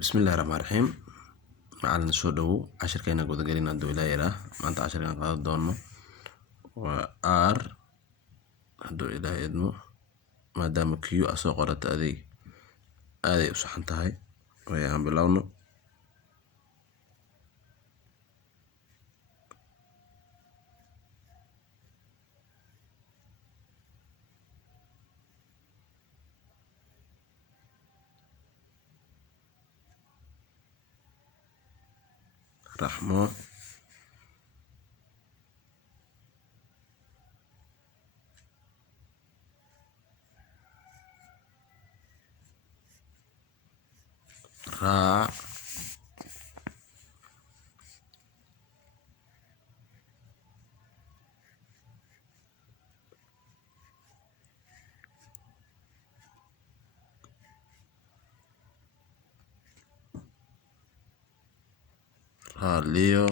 bismillahi raxmaan raxiim. Macalin soo dhawow cashirkeena guda galin hadduu ilaahay yiraah. Maanta cashirkan qaadan doono waa r hadduu ilaahay idmo, maadaama q aad soo qorata adeeg aaday u saxan tahay. Aan bilowno. Raxmo raac raaliyo